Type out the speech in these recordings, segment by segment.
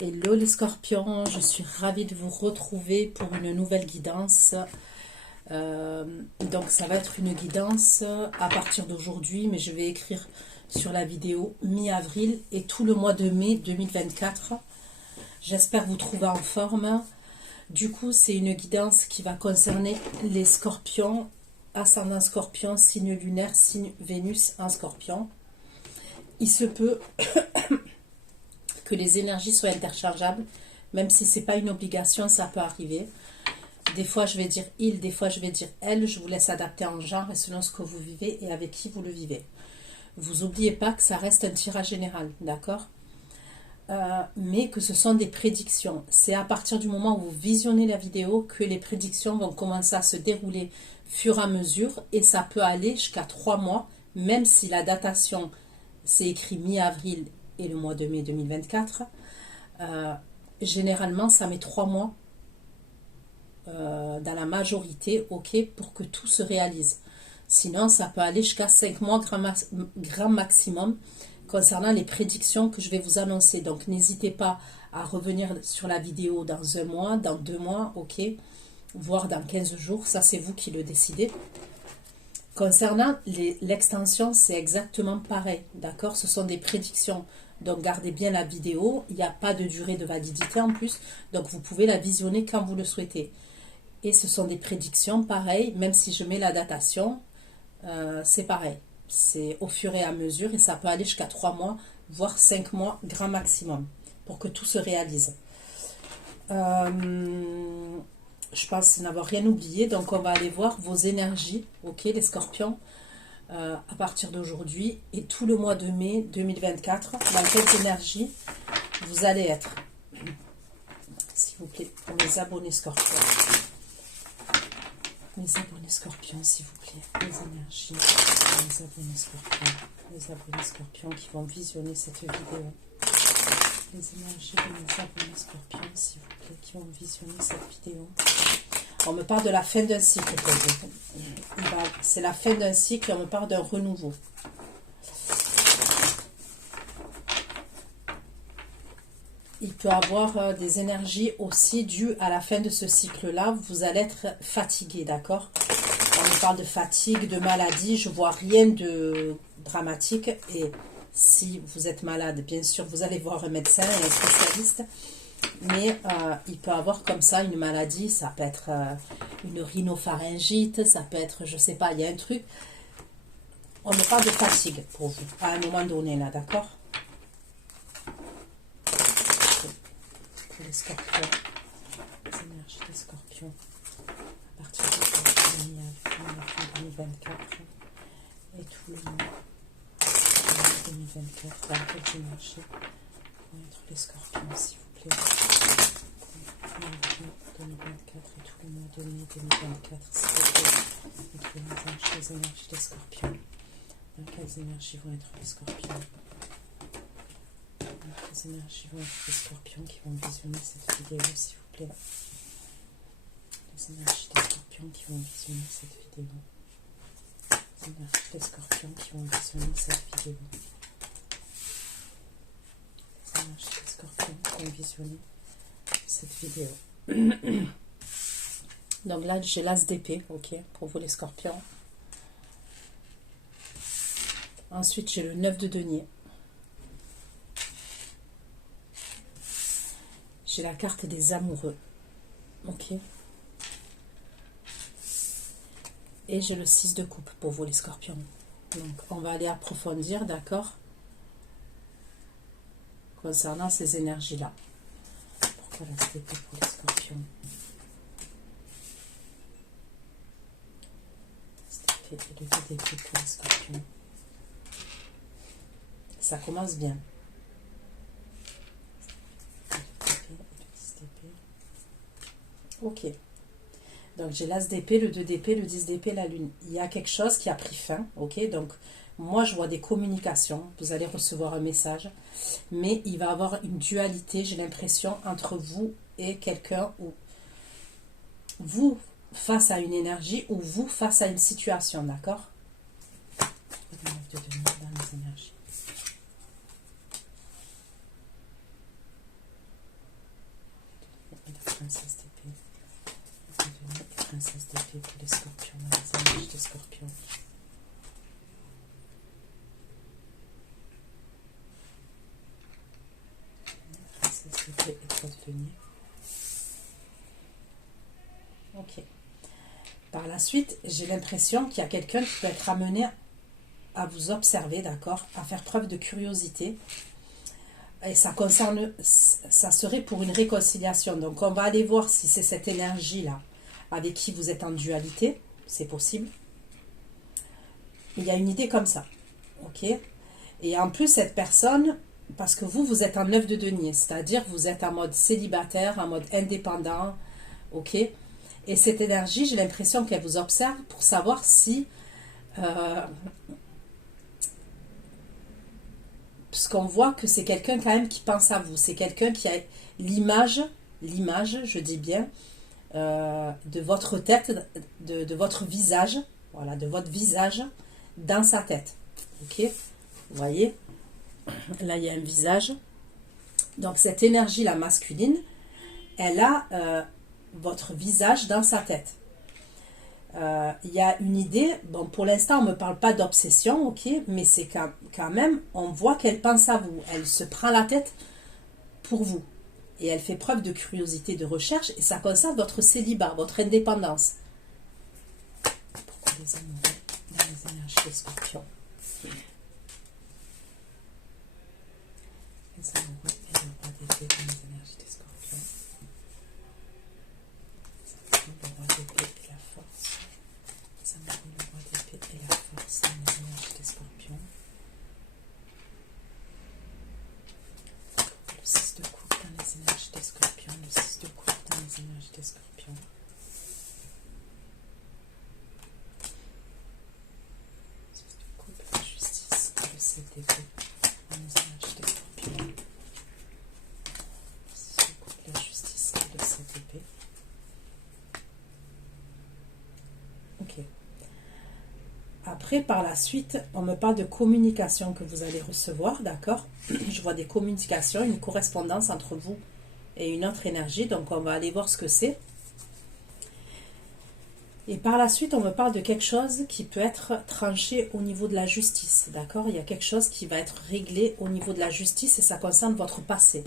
Hello les scorpions, je suis ravie de vous retrouver pour une nouvelle guidance. Donc ça va être une guidance à partir d'aujourd'hui, mais je vais écrire sur la vidéo mi-avril et tout le mois de mai 2024. J'espère vous trouver en forme. Du coup, c'est une guidance qui va concerner les scorpions, ascendant scorpion, signe lunaire, signe Vénus en scorpion. Il se peut que les énergies soient interchangeables, même si ce n'est pas une obligation, ça peut arriver. Des fois, je vais dire il, des fois, je vais dire elle. Je vous laisse adapter en genre et selon ce que vous vivez et avec qui vous le vivez. Vous n'oubliez pas que ça reste un tirage général, d'accord? Mais que ce sont des prédictions. C'est à partir du moment où vous visionnez la vidéo que les prédictions vont commencer à se dérouler fur et à mesure et ça peut aller jusqu'à 3 mois, même si la datation, c'est écrit mi-avril et le mois de mai 2024. Généralement, ça met 3 mois dans la majorité, ok, pour que tout se réalise. Sinon, ça peut aller jusqu'à 5 mois grand maximum concernant les prédictions que je vais vous annoncer. Donc, n'hésitez pas à revenir sur la vidéo dans 1 mois, dans 2 mois, ok, voire dans 15 jours. Ça, c'est vous qui le décidez. Concernant l'extension, c'est exactement pareil, d'accord? Ce sont des prédictions. Donc, gardez bien la vidéo. Il n'y a pas de durée de validité en plus. Donc, vous pouvez la visionner quand vous le souhaitez. Et ce sont des prédictions, pareil. Même si je mets la datation, c'est pareil. C'est au fur et à mesure. Et ça peut aller jusqu'à 3 mois, voire 5 mois, grand maximum, pour que tout se réalise. Je pense n'avoir rien oublié. Donc, on va aller voir vos énergies, ok, les scorpions, à partir d'aujourd'hui et tout le mois de mai 2024. Dans quelles énergies vous allez être, s'il vous plaît, pour mes abonnés scorpions. Les abonnés scorpions, s'il vous plaît. Les énergies, les abonnés scorpions. Les abonnés scorpions qui vont visionner cette vidéo. Les énergies de mes abonnés scorpions, s'il vous plaît, qui vont visionner cette vidéo. On me parle de la fin d'un cycle. C'est la fin d'un cycle et on me parle d'un renouveau. Il peut y avoir des énergies aussi dues à la fin de ce cycle-là. Vous allez être fatigué, d'accord? On me parle de fatigue, de maladie. Je vois rien de dramatique. Et si vous êtes malade, bien sûr, vous allez voir un médecin et un spécialiste. Mais il peut y avoir comme ça une maladie. Ça peut être une rhinopharyngite. Ça peut être, je ne sais pas, il y a un truc. On me parle de fatigue pour vous, à un moment donné, là, d'accord? Les scorpions, les énergies des scorpions à partir de mi-avril 2024 et tout le mois 2024. Dans quelles énergies vont être les scorpions, s'il vous plaît? Mi-avril 2024 et tout le mois de mai 2024, s'il vous plaît. Les énergies des scorpions. Dans quelles énergies vont être les scorpions? Les énergies vont être les scorpions qui vont visionner cette vidéo, s'il vous plaît. Les énergies des scorpions qui vont visionner cette vidéo. Les énergies des scorpions qui vont visionner cette vidéo. Les énergies des scorpions qui vont visionner cette vidéo. Donc là, j'ai l'as d'épée, ok, pour vous les scorpions. Ensuite, j'ai le 9 de denier. J'ai la carte des amoureux. Ok. Et j'ai le 6 de coupe pour vous les scorpions. Donc on va aller approfondir, d'accord, concernant ces énergies-là. Pourquoi la d'épée pour les scorpions? Et le 2 d'épée pour les scorpions. Ça commence bien. Ok. Donc j'ai l'as d'épée, le 2 d'épée, le 10 d'épée, la lune. Il y a quelque chose qui a pris fin. Ok. Donc moi je vois des communications. Vous allez recevoir un message. Mais il va y avoir une dualité, j'ai l'impression, entre vous et quelqu'un, ou vous face à une énergie ou vous face à une situation. D'accord? Dans les énergies. princesse d'épée. Devenir princesse d'épée pour les scorpions, dans les énergies des scorpions. Princesse d'épée et trois de denier. Ok. Par la suite, j'ai l'impression qu'il y a quelqu'un qui peut être amené à vous observer, d'accord, à faire preuve de curiosité. Et ça serait pour une réconciliation. Donc, on va aller voir si c'est cette énergie-là avec qui vous êtes en dualité. C'est possible. Il y a une idée comme ça. Ok. Et en plus, cette personne, parce que vous êtes en 9 de denier, c'est-à-dire vous êtes en mode célibataire, en mode indépendant. Ok. Et cette énergie, j'ai l'impression qu'elle vous observe pour savoir si... puisqu'on voit que c'est quelqu'un quand même qui pense à vous. C'est quelqu'un qui a l'image, je dis bien, de votre tête, de votre visage, voilà, de votre visage dans sa tête. Ok, vous voyez, là il y a un visage. Donc cette énergie-là masculine, elle a votre visage dans sa tête. Il y a une idée, bon pour l'instant on ne me parle pas d'obsession, ok, mais c'est quand même, on voit qu'elle pense à vous, elle se prend la tête pour vous, et elle fait preuve de curiosité, de recherche, et ça concerne votre célibat, votre indépendance. Pourquoi les amoureux dans les énergies des scorpions? Les amoureux et le roi d'épée dans les énergies des scorpions. Le roi d'épée et la force. Les amoureux, le roi d'épée et la force dans les énergies des scorpions. Le 6 de coupe dans les énergies des scorpions. Le 6 de coupe dans les énergies des scorpions. Le 6 de coupe, la justice et le 7 d'épée dans les énergies des scorpions. Le 6 de coupe, la justice et le 7 d'épée. Ok. Après, par la suite, on me parle de communication que vous allez recevoir, d'accord? Je vois des communications, une correspondance entre vous et une autre énergie, donc on va aller voir ce que c'est. Et par la suite, on me parle de quelque chose qui peut être tranché au niveau de la justice, d'accord? Il y a quelque chose qui va être réglé au niveau de la justice et ça concerne votre passé.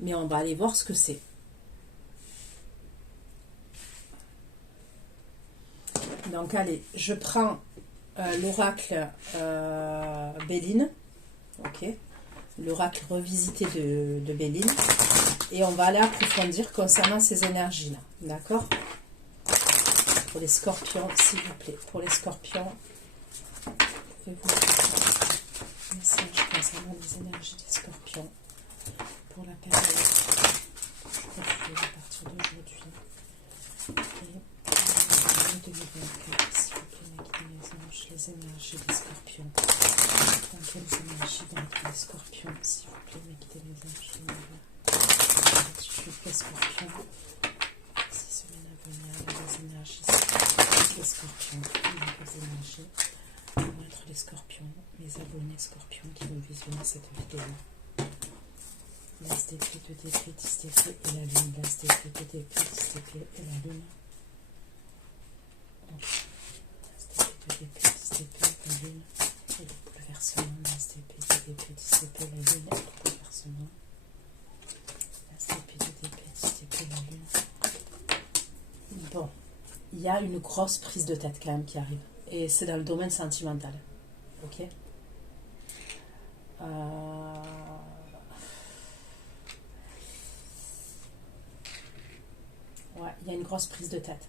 Mais on va aller voir ce que c'est. Donc allez, je prends l'oracle Béline, ok, l'oracle revisité de Béline, et on va aller approfondir concernant ces énergies-là, d'accord? Pour les scorpions, s'il vous plaît, pour les scorpions, pouvez-vous un message concernant les énergies des scorpions pour la période à partir d'aujourd'hui et 2024, s'il vous plaît, ma guide les anges, les énergies des scorpions. Dans quelles énergies vont être les scorpions, s'il vous plaît, ma guide les anges, les scorpions. Ces semaines à venir, les énergies des scorpions, les énergies vont être les scorpions, mes abonnés scorpions qui vont visionner cette vidéo. L'as d'épée, 2 d'épée, 10 d'épée et la lune. L'as d'épée, 2 d'épée, 10 d'épée et la lune. L'as d'épée, 2 d'épée, 10 d'épée, la lune et le bouleversement. L'as d'épée, 2 d'épée, 10 d'épée, la lune et le bouleversement. L'as d'épée, 2 d'épée, 10 d'épée, la lune. Bon, il y a une grosse prise de tête quand même qui arrive. Et c'est dans le domaine sentimental. Ok? Ouais, il y a une grosse prise de tête.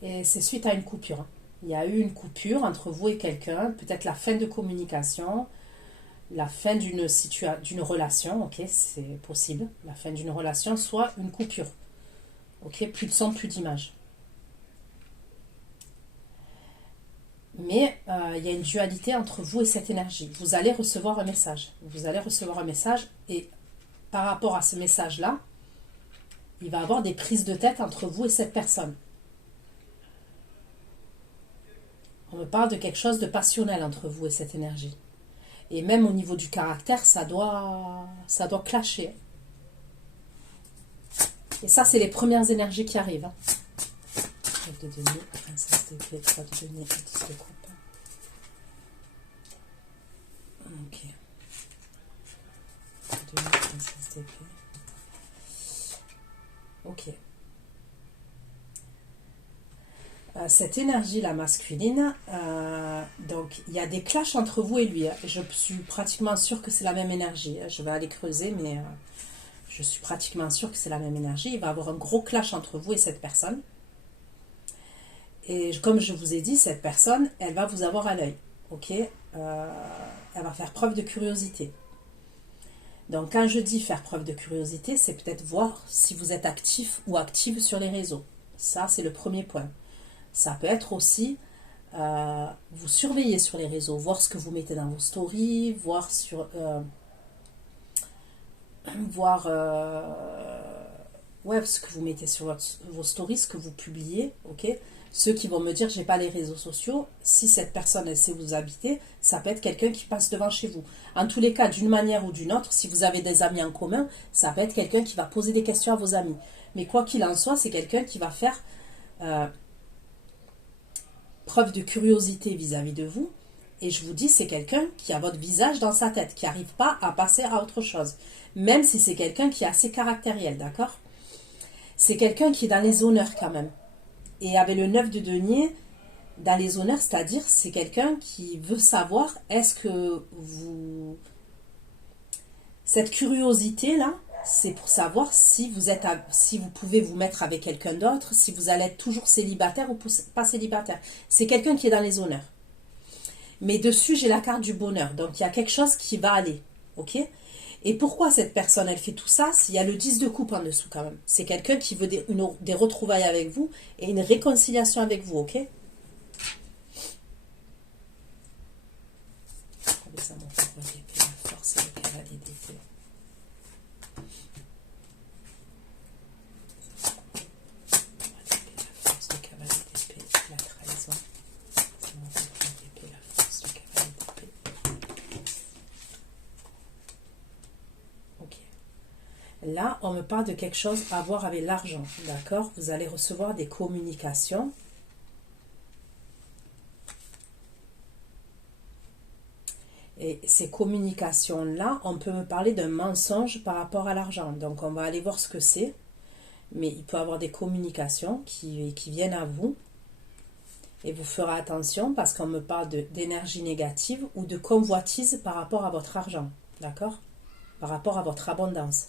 Et c'est suite à une coupure. Hein. Il y a eu une coupure entre vous et quelqu'un, peut-être la fin de communication, la fin d'une relation, ok, c'est possible. La fin d'une relation, soit une coupure. Ok, plus de son, plus d'image. Mais il y a une dualité entre vous et cette énergie. Vous allez recevoir un message. Vous allez recevoir un message et par rapport à ce message-là, il va y avoir des prises de tête entre vous et cette personne. On me parle de quelque chose de passionnel entre vous et cette énergie. Et même au niveau du caractère, ça doit clasher. Et ça, c'est les premières énergies qui arrivent. Hein. 9 de denier, princesse d'épée, 3 de denier, 10 de coupe. Ok. 3 de denier, princesse d'épée. Ok. Cette énergie-là masculine, donc il y a des clashs entre vous et lui. Hein. Je suis pratiquement sûre que c'est la même énergie. Hein. Je vais aller creuser, mais je suis pratiquement sûre que c'est la même énergie. Il va y avoir un gros clash entre vous et cette personne. Et comme je vous ai dit, cette personne, elle va vous avoir à l'œil. Ok, elle va faire preuve de curiosité. Donc quand je dis faire preuve de curiosité, c'est peut-être voir si vous êtes actif ou active sur les réseaux. Ça, c'est le premier point. Ça peut être aussi vous surveiller sur les réseaux, voir ce que vous mettez dans vos stories, voir sur ce que vous mettez sur vos stories, ce que vous publiez, ok. Ceux qui vont me dire j'ai pas les réseaux sociaux, si cette personne elle sait vous habiter, ça peut être quelqu'un qui passe devant chez vous. En tous les cas, d'une manière ou d'une autre, si vous avez des amis en commun, ça peut être quelqu'un qui va poser des questions à vos amis. Mais quoi qu'il en soit, c'est quelqu'un qui va faire preuve de curiosité vis-à-vis de vous. Et je vous dis, c'est quelqu'un qui a votre visage dans sa tête, qui n'arrive pas à passer à autre chose. Même si c'est quelqu'un qui est assez caractériel, d'accord? C'est quelqu'un qui est dans les honneurs quand même. Et avec le 9 de denier, dans les honneurs, c'est-à-dire, c'est quelqu'un qui veut savoir, est-ce que vous... Cette curiosité-là, c'est pour savoir si vous pouvez vous mettre avec quelqu'un d'autre, si vous allez être toujours célibataire ou pas célibataire. C'est quelqu'un qui est dans les honneurs. Mais dessus, j'ai la carte du bonheur. Donc, il y a quelque chose qui va aller. Ok? Et pourquoi cette personne, elle fait tout ça? S'il y a le 10 de coupe en dessous quand même. C'est quelqu'un qui veut des retrouvailles avec vous et une réconciliation avec vous. Ok? La force et le cavalier d'épée. La force, le cavalier d'épée, la trahison. C'est mon d'épée, la force, le cavalier d'épée. Ok. Là, on me parle de quelque chose à voir avec l'argent. D'accord? Vous allez recevoir des communications. Et ces communications-là, on peut me parler d'un mensonge par rapport à l'argent. Donc, on va aller voir ce que c'est. Mais il peut y avoir des communications qui viennent à vous. Et vous ferez attention parce qu'on me parle d'énergie négative ou de convoitise par rapport à votre argent. D'accord? Par rapport à votre abondance.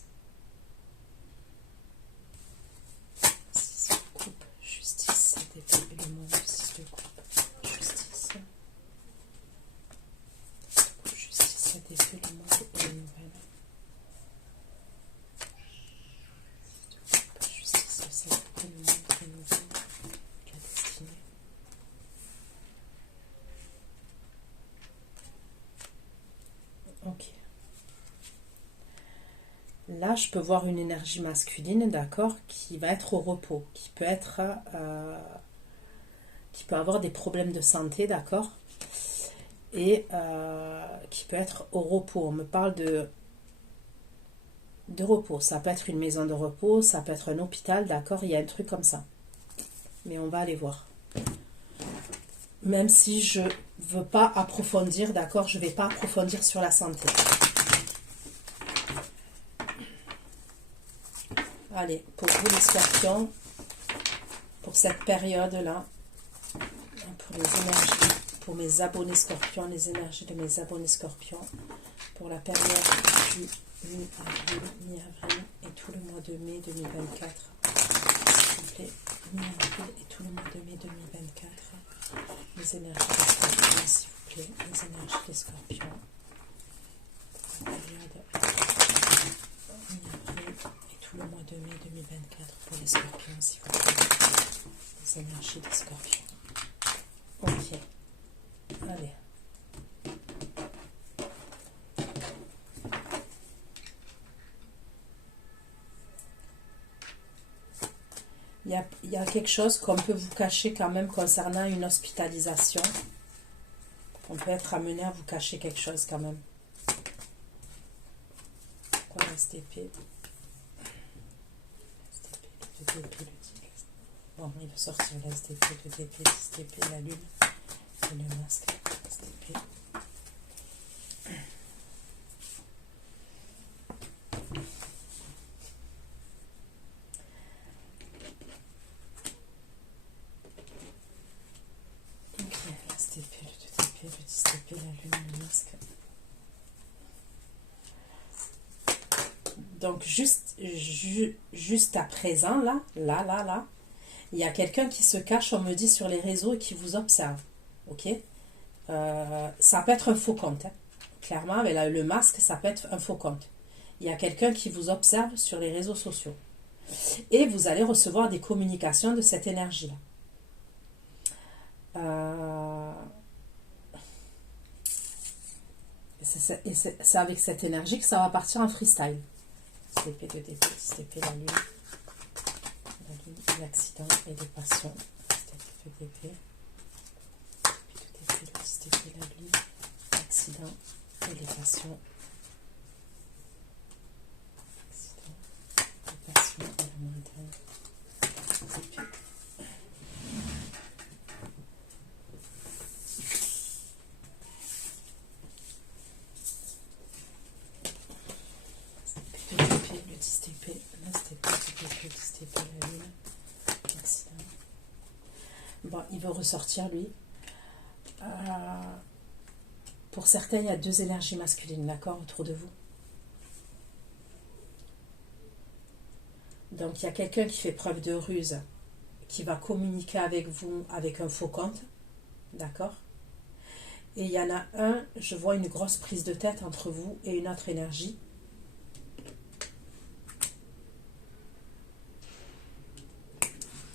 6 de coupe, justice, d'épée et le monde, 6 de coupe, justice. Justice, d'épée, le monde et les nouvelles. Justice, d'épée, le monde et les nouvelles. La destinée. Ok. Là, je peux voir une énergie masculine, d'accord, qui va être au repos, qui peut avoir des problèmes de santé, d'accord, et qui peut être au repos. On me parle de repos. Ça peut être une maison de repos, ça peut être un hôpital, d'accord, il y a un truc comme ça. Mais on va aller voir. Même si je ne veux pas approfondir, d'accord, je ne vais pas approfondir sur la santé. Allez, pour vous les scorpions, pour cette période-là, pour les énergies, pour mes abonnés scorpions, les énergies de mes abonnés scorpions, pour la période du mi-avril et tout le mois de mai 2024. S'il vous plaît, mi-avril et tout le mois de mai 2024. Les énergies des scorpions, s'il vous plaît, les énergies des scorpions. Pour la période mi-avril et tout le mois de mai 2024 pour les scorpions, s'il vous plaît. Les énergies des scorpions. Ok. Allez. Il y a quelque chose qu'on peut vous cacher quand même concernant une hospitalisation. On peut être amené à vous cacher quelque chose quand même. STP. STP, le DP, le tigre. Bon, il va sortir la STP, le DP, le STP, la lune et le masque. STP. Ok, la STP, le DP, le STP, la lune, le masque. Donc, juste à présent, là, il y a quelqu'un qui se cache, on me dit, sur les réseaux et qui vous observe. Ok, ça peut être un faux compte. Hein. Clairement, avec le masque, ça peut être un faux compte. Il y a quelqu'un qui vous observe sur les réseaux sociaux. Et vous allez recevoir des communications de cette énergie-là. C'est avec cette énergie que ça va partir en freestyle. STP, 2DP, STP, la lune, l'accident et les passions. STP, 2DP, le STP, la lune, l'accident et les passions. Accident, les passions et la montagne. STP. Bon, il veut ressortir lui. Pour certains, il y a deux énergies masculines, d'accord, autour de vous. Donc, il y a quelqu'un qui fait preuve de ruse, qui va communiquer avec vous avec un faux compte, d'accord. Et il y en a un, je vois une grosse prise de tête entre vous et une autre énergie.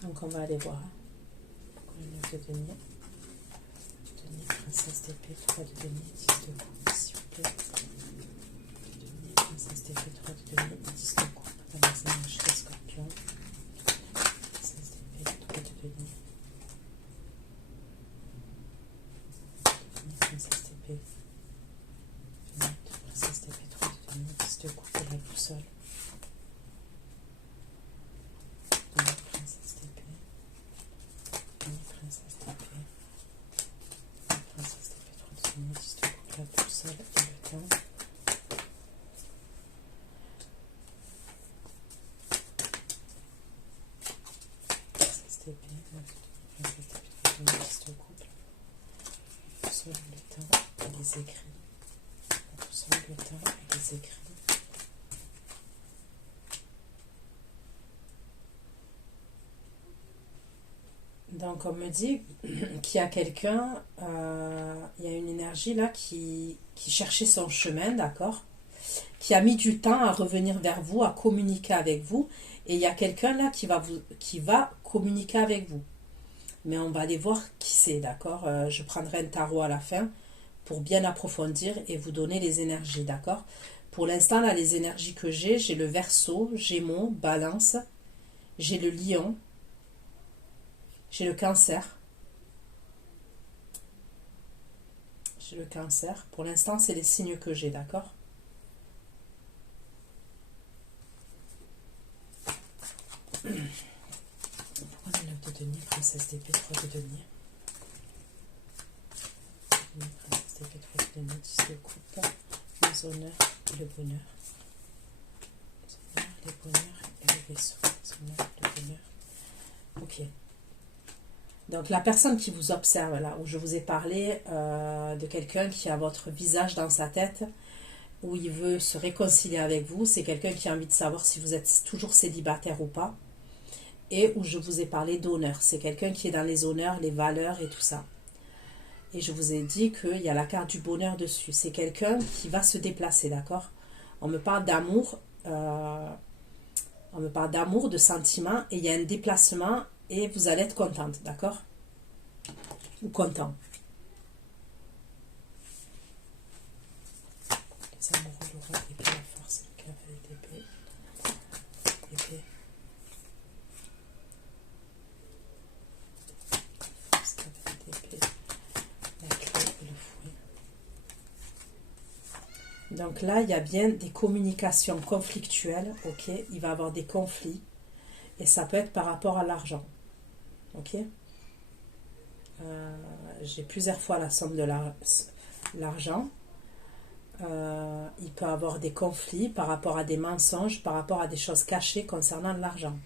Donc, on va aller voir. De denier, princesse d'épée, 3 de denier, 10 de coupe, s'il vous plaît. De denier, princesse d'épée, 3 de denier, 10 de coupe, dans les énergies des scorpions. Princesse d'épée, 3 de denier. Princesse d'épée. Princesse d'épée, 3 de denier, 10 de coupe, et la boussole. Princesse d'épée. Princesse d'épée. Princesse d'épée, 3 de denier, 10 de coupe, la boussole et le temps. Princesse d'épée, 3 de denier, 10 de coupe. La boussole, le temps et les écrits. La boussole, le temps et les écrits. Donc, on me dit qu'il y a quelqu'un, il y a une énergie là qui cherchait son chemin, d'accord, qui a mis du temps à revenir vers vous, à communiquer avec vous, et il y a quelqu'un là qui va communiquer avec vous. Mais on va aller voir qui c'est, d'accord. Je prendrai un tarot à la fin pour bien approfondir et vous donner les énergies, d'accord. Pour l'instant, là, les énergies que j'ai le Verseau, Gémeaux, Balance, j'ai le Lion, j'ai le Cancer. J'ai le Cancer. Pour l'instant, c'est les signes que j'ai, d'accord? Pourquoi le 9 de denier, princesse d'épée, 3 de denier? Princesse d'épée, 3 de denier, 10 de coupe, les honneurs et le bonheur. Les honneurs, les bonheurs et le vaisseau. Les honneurs, le bonheur. Ok. Donc, la personne qui vous observe, là, où je vous ai parlé de quelqu'un qui a votre visage dans sa tête, où il veut se réconcilier avec vous, c'est quelqu'un qui a envie de savoir si vous êtes toujours célibataire ou pas, et où je vous ai parlé d'honneur. C'est quelqu'un qui est dans les honneurs, les valeurs et tout ça. Et je vous ai dit qu'il y a la carte du bonheur dessus. C'est quelqu'un qui va se déplacer, d'accord? On me parle d'amour, de sentiments, et il y a un déplacement. Et vous allez être contente, d'accord? Ou content. Les amoureux, le roi, l'épée, la force, le cavalier d'épée. L'épée. La force, cavalier d'épée. La clé et le fouet. Donc là, il y a bien des communications conflictuelles, ok? Il va y avoir des conflits, et ça peut être par rapport à l'argent, ok? J'ai plusieurs fois la somme de l'argent. Il peut y avoir des conflits par rapport à des mensonges, par rapport à des choses cachées concernant l'argent.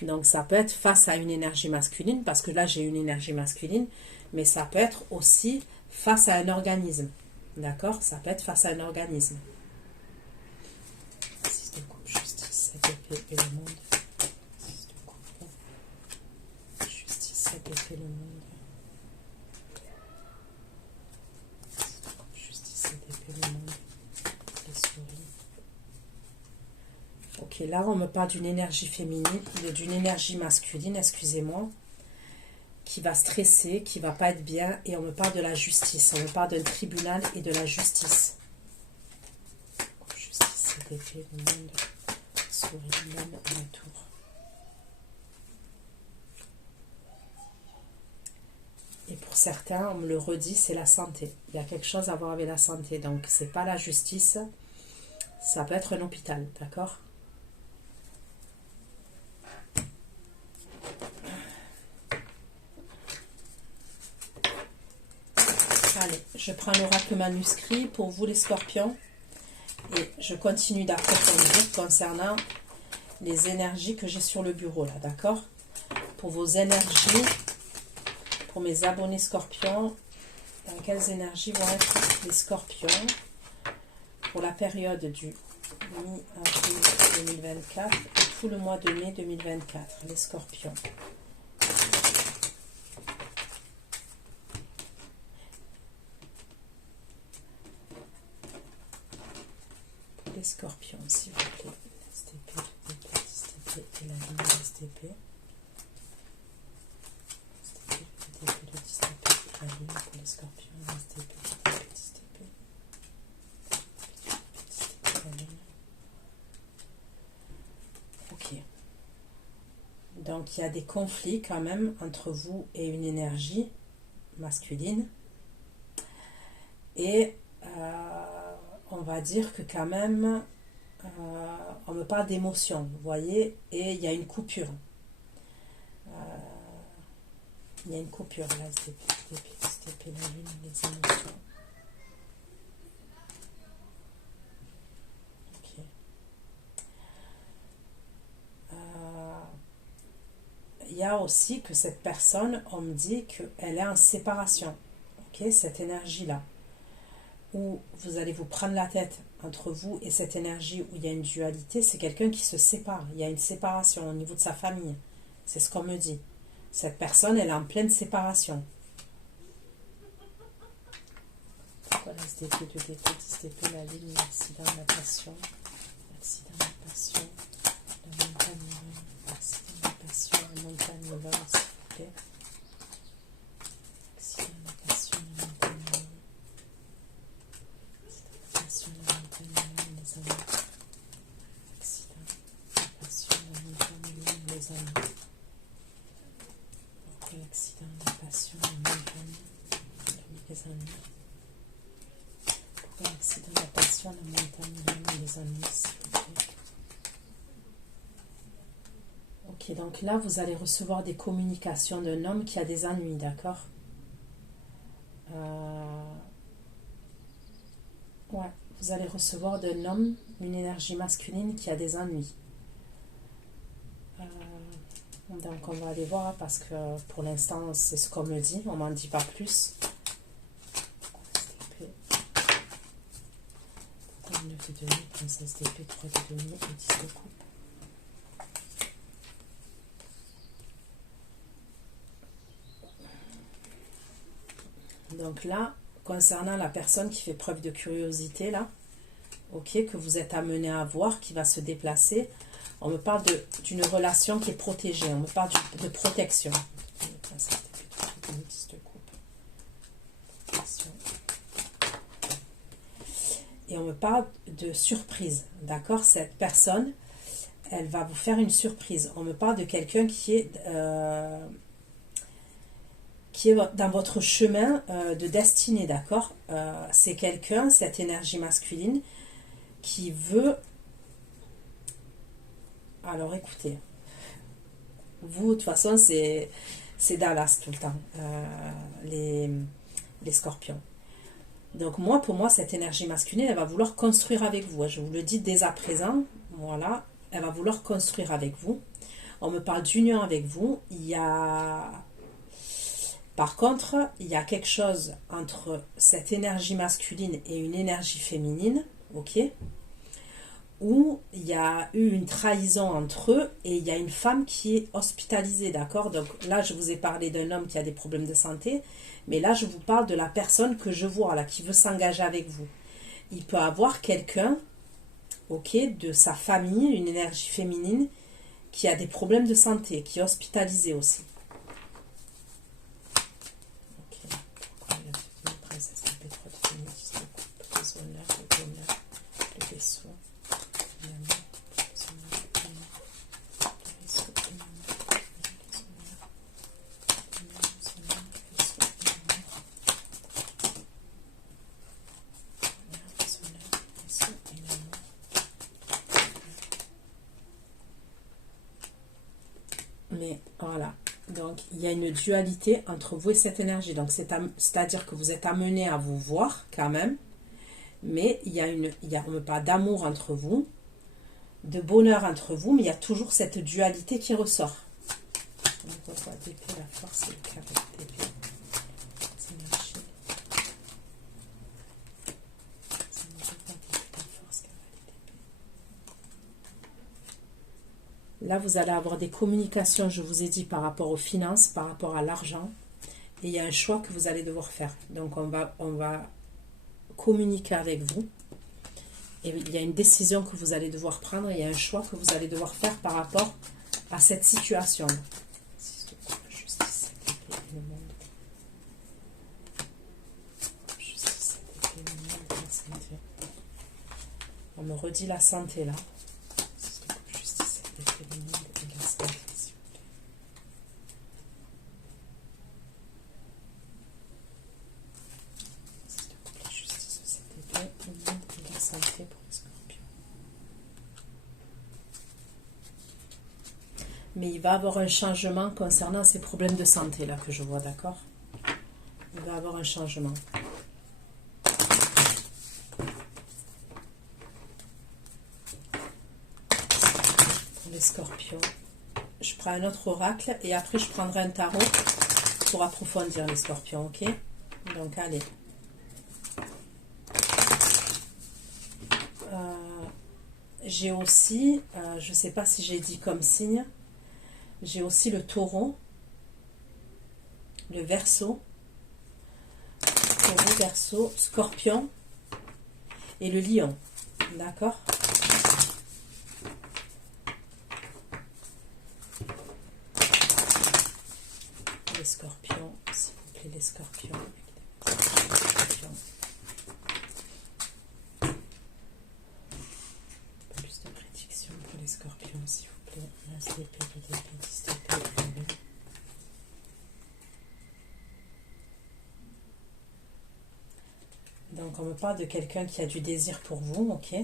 Donc ça peut être face à une énergie masculine, parce que là j'ai une énergie masculine, mais ça peut être aussi face à un organisme. D'accord? Ça peut être face à un organisme. Six de coupe, justice, 7 épées et le monde. Six de coupe, justice, 7 épées, le monde. Six de coupe, justice, 7 épées, le monde. Les souris. Ok, là on me parle d'une énergie féminine, d'une énergie masculine, excusez-moi, qui va stresser, qui va pas être bien, et on me parle de la justice, on me parle d'un tribunal et de la justice. Justice, c'est d'épée, le monde, souris, l'homme, la tour. Et pour certains, on me le redit, c'est la santé. Il y a quelque chose à voir avec la santé, donc c'est pas la justice, ça peut être un hôpital, d'accord? Allez, je prends l'oracle manuscrit pour vous les scorpions et je continue d'approfondir concernant les énergies que j'ai sur le bureau là, d'accord? Pour vos énergies, pour mes abonnés scorpions, dans quelles énergies vont être les scorpions pour la période du mi-avril 2024 et tout le mois de mai 2024, les scorpions. Les scorpions, s'il vous plaît. STP, STP et la ligne STP. STP, le STP, la ligne pour les scorpions, STP, STP, la ligne. Ok. Donc il y a des conflits quand même entre vous et une énergie masculine. Et on va dire que quand même, on me parle d'émotion, vous voyez, et il y a une coupure. Il y a une coupure là, STP, la lune, les émotions. Ok. Il y a aussi que cette personne, on me dit qu'elle est en séparation, ok, cette énergie-là. Où vous allez vous prendre la tête entre vous et cette énergie où il y a une dualité, c'est quelqu'un qui se sépare. Il y a une séparation au niveau de sa famille. C'est ce qu'on me dit. Cette personne, elle est en pleine séparation. Pourquoi la SDP, 2DP, 10DP, la lune, l'accident, la passion, la montagne, l'accident, la passion, la montagne, s'il vous plaît. L'accident, la passion, la montagne, l'accident, la passion, la montagne, les amis. Pourquoi l'accident, la passion, la montagne, les amis, s'il vous plaît. Ok, donc là, vous allez recevoir des communications d'un homme qui a des ennuis, d'accord? Ouais, vous allez recevoir d'un homme une énergie masculine qui a des ennuis. Donc on va aller voir parce que pour l'instant c'est ce qu'on me dit, on m'en dit pas plus. Pourquoi 9 de demi, princesse d'épée, 3 de demi et 10 de coupe. Donc là, concernant la personne qui fait preuve de curiosité là, ok, que vous êtes amené à voir, qui va se déplacer. On me parle d'une relation qui est protégée. On me parle de protection. Et on me parle de surprise. D'accord? Cette personne, elle va vous faire une surprise. On me parle de quelqu'un qui qui est dans votre chemin de destinée, d'accord? C'est quelqu'un, cette énergie masculine, qui veut... Alors écoutez, vous, de toute façon, c'est Dallas tout le temps, les scorpions. Donc moi, pour moi, cette énergie masculine, elle va vouloir construire avec vous. Je vous le dis dès à présent, voilà, elle va vouloir construire avec vous. On me parle d'union avec vous. Il y a... Par contre, il y a quelque chose entre cette énergie masculine et une énergie féminine, ok, où il y a eu une trahison entre eux et il y a une femme qui est hospitalisée, d'accord? Donc là, je vous ai parlé d'un homme qui a des problèmes de santé, mais là, je vous parle de la personne que je vois, là, qui veut s'engager avec vous. Il peut avoir quelqu'un, ok, de sa famille, une énergie féminine, qui a des problèmes de santé, qui est hospitalisé aussi. Mais voilà, donc il y a une dualité entre vous et cette énergie. Donc c'est-à-dire que vous êtes amené à vous voir quand même, mais on me parle d'amour entre vous, de bonheur entre vous, mais il y a toujours cette dualité qui ressort. On voit d'épée, la force et le carré d'épée. Là, vous allez avoir des communications, je vous ai dit, par rapport aux finances, par rapport à l'argent. Et il y a un choix que vous allez devoir faire. Donc, on va communiquer avec vous. Et il y a une décision que vous allez devoir prendre. Et il y a un choix que vous allez devoir faire par rapport à cette situation. On me redit la santé, là. Mais il va avoir un changement concernant ces problèmes de santé là que je vois, d'accord? Il va avoir un changement. Pour les scorpions. Je prends un autre oracle et après je prendrai un tarot pour approfondir les scorpions, ok? Donc allez. J'ai aussi, je ne sais pas si j'ai dit comme signe, j'ai aussi le taureau, le verseau, scorpion et le lion. D'accord? Les scorpions, s'il vous plaît, les scorpions. Plus de prédiction pour les scorpions, s'il vous plaît. Donc on me parle de quelqu'un qui a du désir pour vous, ok?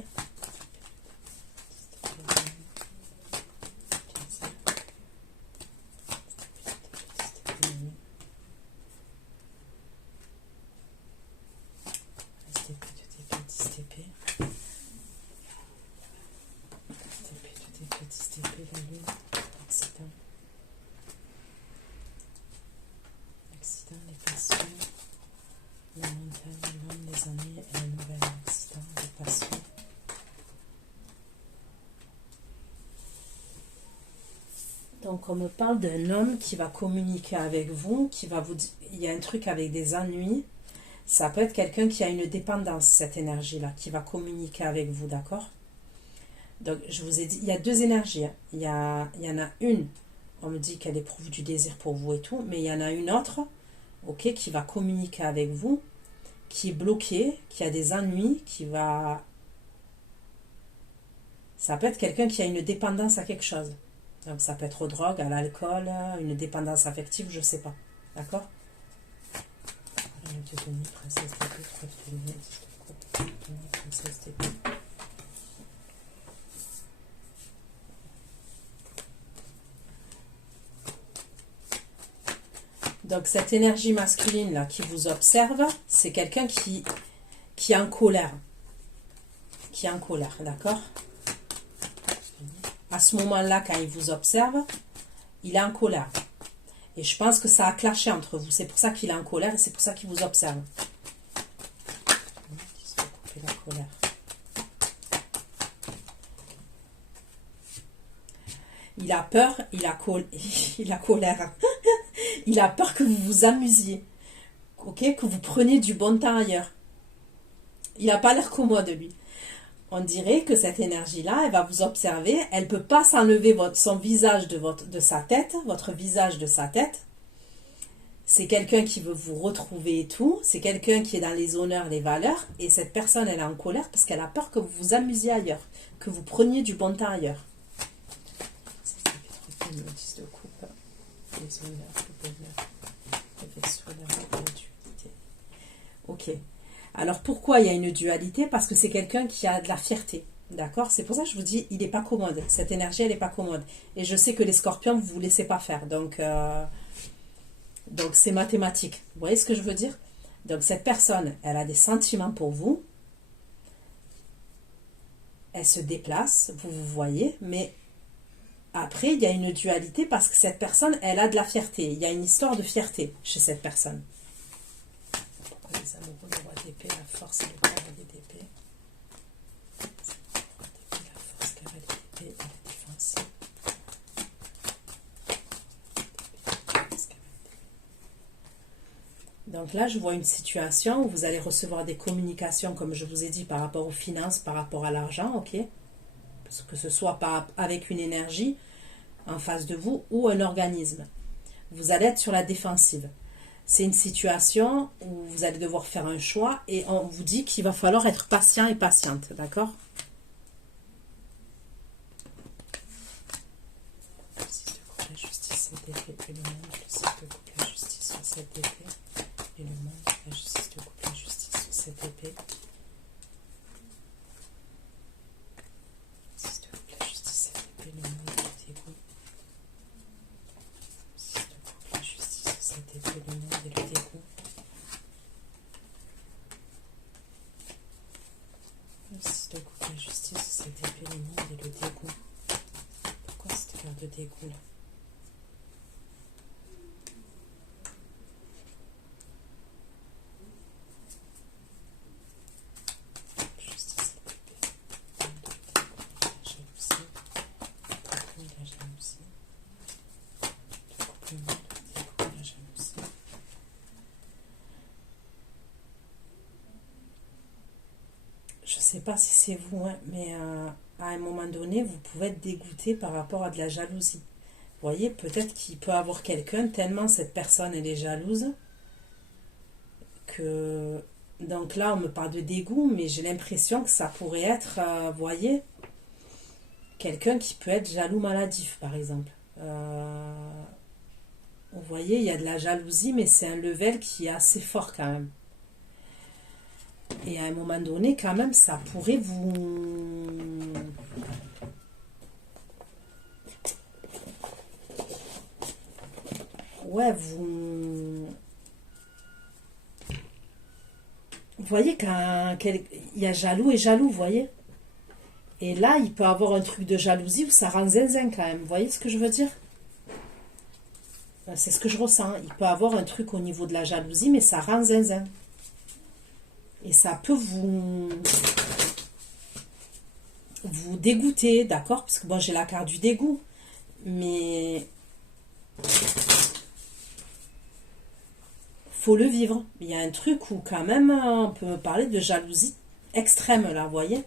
Donc on me parle d'un homme qui va communiquer avec vous, qui va vous dire, il y a un truc avec des ennuis. Ça peut être quelqu'un qui a une dépendance, cette énergie-là, qui va communiquer avec vous, d'accord? Donc je vous ai dit, il y a deux énergies, hein. Il y en a une, on me dit qu'elle éprouve du désir pour vous et tout, mais il y en a une autre, ok, qui va communiquer avec vous, qui est bloquée, qui a des ennuis, qui va... Ça peut être quelqu'un qui a une dépendance à quelque chose. Donc ça peut être aux drogues, à l'alcool, une dépendance affective, je ne sais pas. D'accord? de denier, princesse d'épée, 3 de denier, 10 de coupe, denier, princesse d'épée. Donc cette énergie masculine là qui vous observe, c'est quelqu'un qui est en colère. Qui est en colère, d'accord? À ce moment-là, quand il vous observe, il est en colère. Et je pense que ça a clashé entre vous. C'est pour ça qu'il est en colère et c'est pour ça qu'il vous observe. La colère. Il a peur, il a colère. Il a peur que vous vous amusiez. Ok, que vous preniez du bon temps ailleurs. Il n'a pas l'air commode, lui. On dirait que cette énergie-là, elle va vous observer. Elle ne peut pas s'enlever son visage de sa tête, votre visage de sa tête. C'est quelqu'un qui veut vous retrouver et tout. C'est quelqu'un qui est dans les honneurs, les valeurs. Et cette personne, elle est en colère parce qu'elle a peur que vous vous amusiez ailleurs. Que vous preniez du bon temps ailleurs. Le 10 de coupe, les honneurs, le bonheur, la dualité. Ok. Alors pourquoi il y a une dualité? Parce que c'est quelqu'un qui a de la fierté. D'accord? C'est pour ça que je vous dis, il n'est pas commode. Cette énergie, elle n'est pas commode. Et je sais que les scorpions, vous ne vous laissez pas faire. Donc c'est mathématique. Vous voyez ce que je veux dire? Donc cette personne, elle a des sentiments pour vous. Elle se déplace, vous voyez, mais après, il y a une dualité parce que cette personne, elle a de la fierté. Il y a une histoire de fierté chez cette personne. Pourquoi les amoureux, le roi d'épée, la force et le cavalier d'épée? La force, cavalier d'épée et la défensive. Donc là, je vois une situation où vous allez recevoir des communications, comme je vous ai dit, par rapport aux finances, par rapport à l'argent, ok? Que ce soit avec une énergie en face de vous ou un organisme. Vous allez être sur la défensive. C'est une situation où vous allez devoir faire un choix et on vous dit qu'il va falloir être patient et patiente, d'accord? Le 6 de coupe, la justice, cette épée et le monde. Le 6 de coupe, la justice sur cette épée et le monde. La justice de coupe, la justice sur cette épée. De dégoût là. Justice, la jalousie, la jalousie, le couplement, le dégoût, la jalousie. Je sais pas si c'est vous, hein, mais à un moment donné, vous pouvez être dégoûté par rapport à de la jalousie. Vous voyez, peut-être qu'il peut avoir quelqu'un, tellement cette personne, elle est jalouse, que... Donc là, on me parle de dégoût, mais j'ai l'impression que ça pourrait être, vous voyez, quelqu'un qui peut être jaloux maladif, par exemple. Vous voyez, il y a de la jalousie, mais c'est un level qui est assez fort quand même. Et à un moment donné, quand même, ça pourrait vous... Ouais, vous voyez qu'il y a jaloux et jaloux, vous voyez? Et là, il peut avoir un truc de jalousie où ça rend zinzin quand même. Vous voyez ce que je veux dire? C'est ce que je ressens. Il peut avoir un truc au niveau de la jalousie, mais ça rend zinzin. Et ça peut vous dégoûter, d'accord? Parce que bon, j'ai la carte du dégoût. Mais faut le vivre. Il y a un truc où quand même, on peut parler de jalousie extrême, là, vous voyez?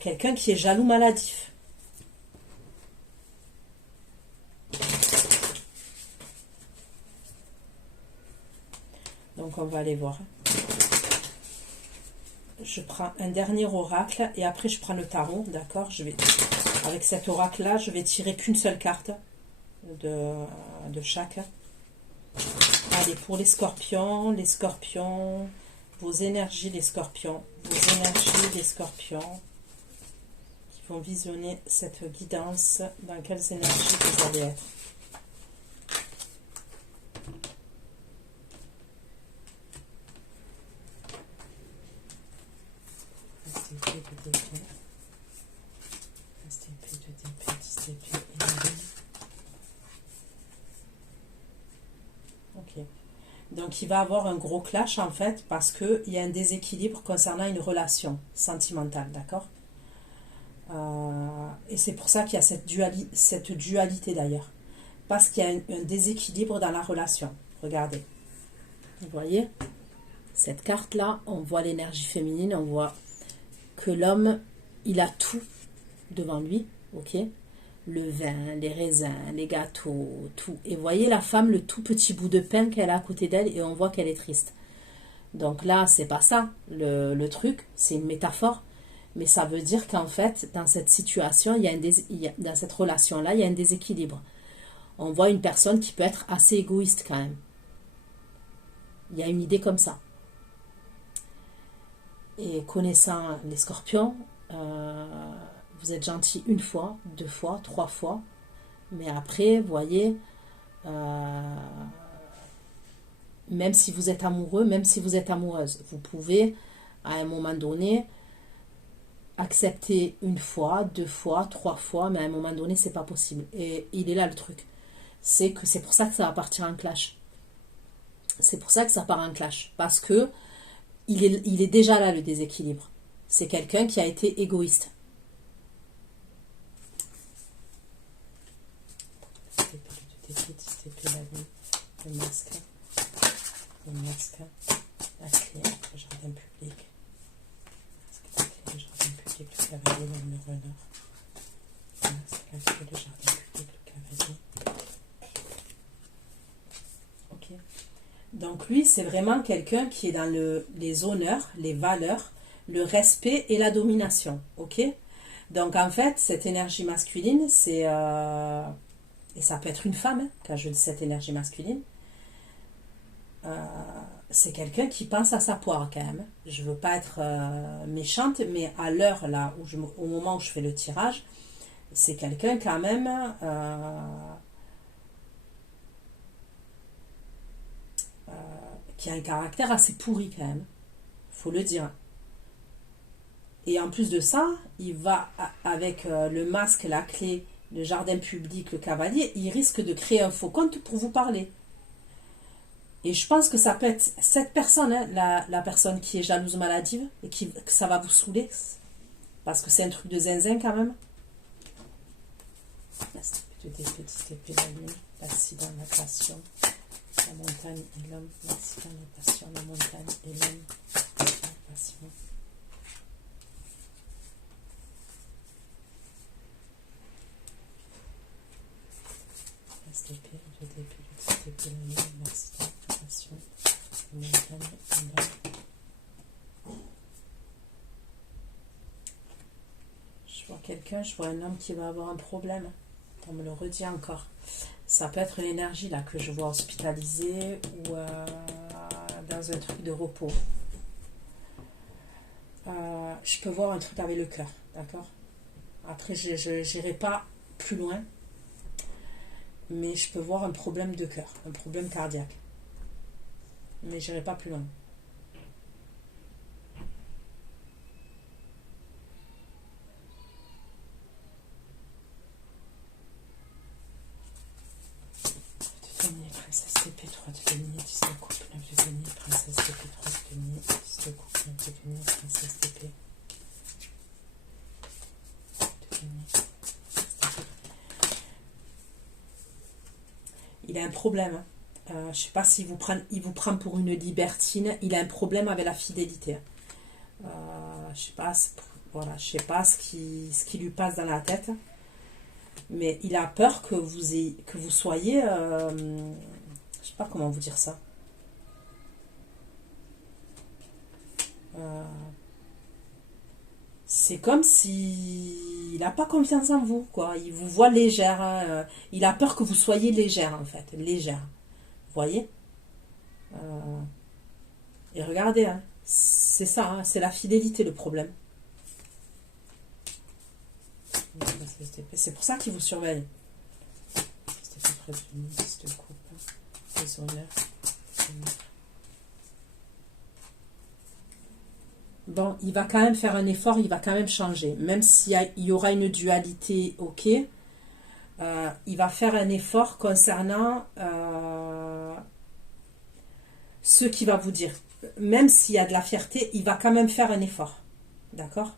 Quelqu'un qui est jaloux maladif. Donc, on va aller voir. Je prends un dernier oracle et après, je prends le tarot, d'accord? Avec cet oracle-là, je vais tirer qu'une seule carte de chaque. Allez, Allez, pour les scorpions, vos énergies, les scorpions, vos énergies, les scorpions, qui vont visionner cette guidance, dans quelles énergies vous allez être. Ok. Donc il va avoir un gros clash en fait parce qu'il y a un déséquilibre concernant une relation sentimentale, d'accord? Et c'est pour ça qu'il y a cette dualité d'ailleurs. Parce qu'il y a un déséquilibre dans la relation. Regardez. Vous voyez? Cette carte-là, on voit l'énergie féminine, on voit que l'homme, il a tout devant lui, ok? Le vin, les raisins, les gâteaux, tout. Et voyez la femme, le tout petit bout de pain qu'elle a à côté d'elle et on voit qu'elle est triste. Donc là, c'est pas ça le truc, c'est une métaphore. Mais ça veut dire qu'en fait, dans cette situation, dans cette relation-là, il y a un déséquilibre. On voit une personne qui peut être assez égoïste quand même. Il y a une idée comme ça. Et connaissant les scorpions, vous êtes gentil une fois, 2 fois, 3 fois. Mais après, vous voyez, même si vous êtes amoureux, même si vous êtes amoureuse, vous pouvez, à un moment donné, accepter 1 fois, 2 fois, 3 fois, mais à un moment donné, c'est pas possible. Et il est là le truc. C'est pour ça que ça va partir en clash. C'est pour ça que ça part en clash. Parce que il est déjà là le déséquilibre. C'est quelqu'un qui a été égoïste. Le masque, la clé, le jardin public. La clé, le jardin public, le cavalier, le numéro 9. La clé, le jardin public, le cavalier. Ok. Donc lui, c'est vraiment quelqu'un qui est dans les honneurs, les valeurs, le respect et la domination. Ok. Donc en fait, cette énergie masculine, c'est... et ça peut être une femme, hein, quand je dis cette énergie masculine. C'est quelqu'un qui pense à sa poire quand même. Je veux pas être méchante, mais à l'heure là, au moment où je fais le tirage, c'est quelqu'un quand même qui a un caractère assez pourri quand même. Faut le dire. Et en plus de ça, il va avec le masque, la clé, le jardin public, le cavalier, il risque de créer un faux compte pour vous parler. Et je pense que ça peut être cette personne, hein, la personne qui est jalouse maladive, et que ça va vous saouler. Parce que c'est un truc de zinzin quand même. Petite épée, la lune, l'accident, la passion, la montagne et l'homme, l'accident, la passion, la montagne et l'homme, la passion. Épée, petite épée, la lune, l'accident, la passion, la montagne et l'homme. Je vois quelqu'un, je vois un homme qui va avoir un problème. On me le redit encore. Ça peut être l'énergie là que je vois hospitalisée ou dans un truc de repos. Je peux voir un truc avec le cœur, d'accord? Après, je n'irai pas plus loin, mais je peux voir un problème de cœur, un problème cardiaque. Mais je n'irai pas plus loin. Princesse d'épée, 3 de denier, 10 de coupe, 9 de denier, princesse d'épée, 3 de denier, 10 de coupe, 9 de denier, princesse d'épée. Il a un problème. Je ne sais pas s'il vous prend pour une libertine. Il a un problème avec la fidélité. Je sais pas, voilà, je sais pas ce qui lui passe dans la tête. Mais il a peur que vous soyez... je sais pas comment vous dire ça. C'est comme s'il n'a pas confiance en vous, quoi. Il vous voit légère. Il a peur que vous soyez légère, en fait. Légère. Vous voyez? Et regardez, hein, c'est ça, hein, c'est la fidélité le problème. C'est pour ça qu'il vous surveille. Bon, il va quand même faire un effort, il va quand même changer. Même s'il y aura une dualité, ok. Il va faire un effort concernant ce qu'il va vous dire. Même s'il y a de la fierté, il va quand même faire un effort. D'accord?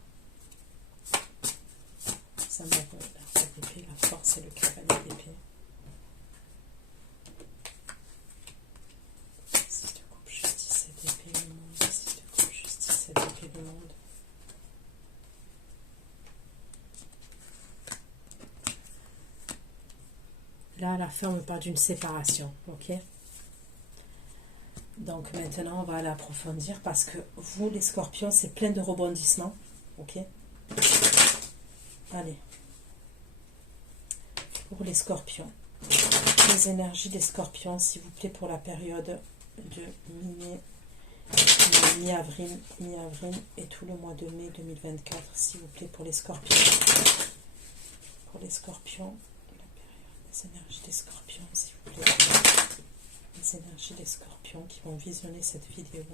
Ça m'a la force et le cavalier d'épée. Si je te coupe justice et d'épée le monde. Si je te coupe justice et d'épée le monde. Là, la fin me parle d'une séparation. Ok? Donc maintenant, on va aller approfondir parce que vous, les scorpions, c'est plein de rebondissements. Ok? Allez. Pour les scorpions. Les énergies des scorpions, s'il vous plaît, pour la période de mi-avril et tout le mois de mai 2024, s'il vous plaît, pour les scorpions. Pour les scorpions, la période des énergies des scorpions, s'il vous plaît. Les énergies des scorpions qui vont visionner cette vidéo.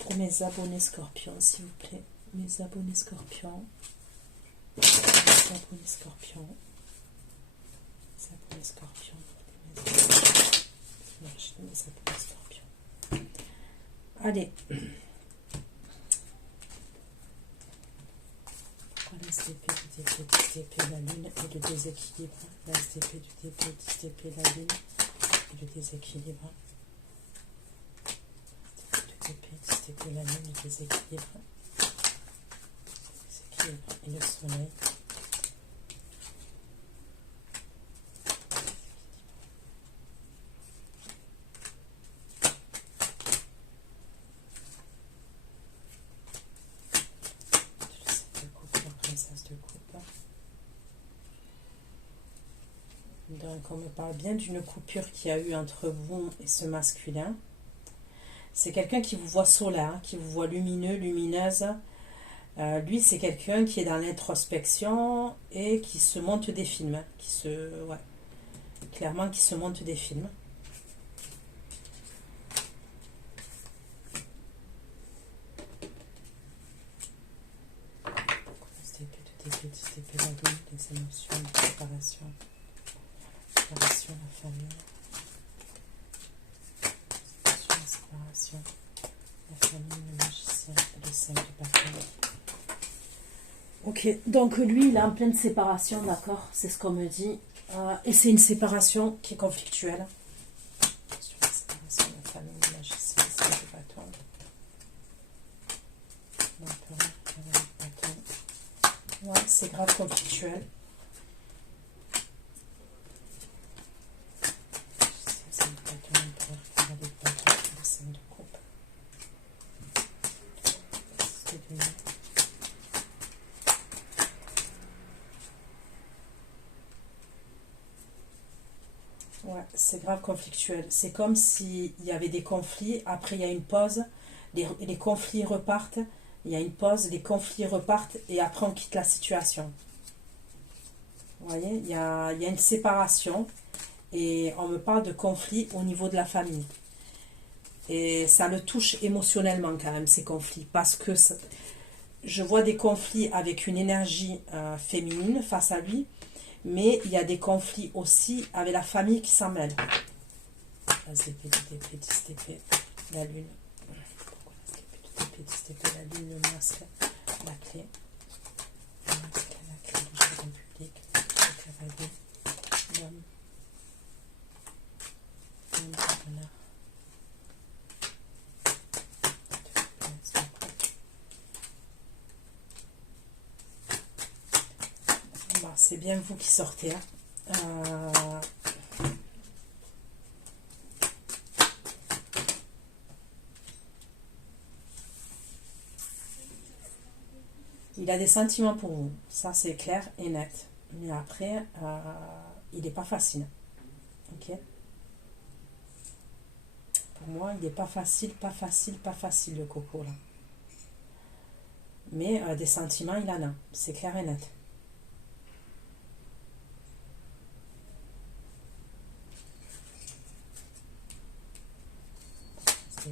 Pour mes abonnés scorpions, s'il vous plaît. Mes abonnés scorpions. Mes abonnés scorpions. Mes abonnés scorpions. Les énergies de mes abonnés scorpions. Allez. Pourquoi la SDP du DP, du DP, la lune et le déséquilibre? La SDP du DP, du DP, la lune. Le déséquilibre. C'était la lune, le déséquilibre. Et le soleil. La princesse de coupe. Donc on me parle bien d'une coupure qu'il y a eu entre vous et ce masculin. C'est quelqu'un qui vous voit solaire, qui vous voit lumineux, lumineuse. Lui, c'est quelqu'un qui est dans l'introspection et qui se monte des films. Clairement, qui se monte des films. C'était la vie, les émotions, la préparation. La famille, la séparation, la famille, le magicien et le 5 de bâton. Ok, donc lui, il est en pleine séparation, d'accord? C'est ce qu'on me dit. Et c'est une séparation qui est conflictuelle. Sur la séparation, la famille, le magicien, le 5 de bâton. L'empereur, le bâton. Ouais, c'est grave conflictuel. Ouais, c'est grave conflictuel. C'est comme s'il y avait des conflits, après il y a une pause, les conflits repartent, il y a une pause, les conflits repartent et après on quitte la situation. Vous voyez, il y a une séparation et on me parle de conflits au niveau de la famille. Et ça le touche émotionnellement quand même, ces conflits, parce que je vois des conflits avec une énergie féminine face à lui, mais il y a des conflits aussi avec la famille qui s'en mêle. La SDP, DP, 10 DP, la lune. Pourquoi la SDP, 10 DP, la lune, le masque, la clé. Le masque, la clé, le jardin public, le cavalier, l'homme, le bonheur. C'est bien vous qui sortez. Hein. Il a des sentiments pour vous. Ça, c'est clair et net. Mais après, il n'est pas facile. Ok? Pour moi, il n'est pas facile, pas facile, pas facile le coco là. Mais des sentiments, il en a. C'est clair et net. Le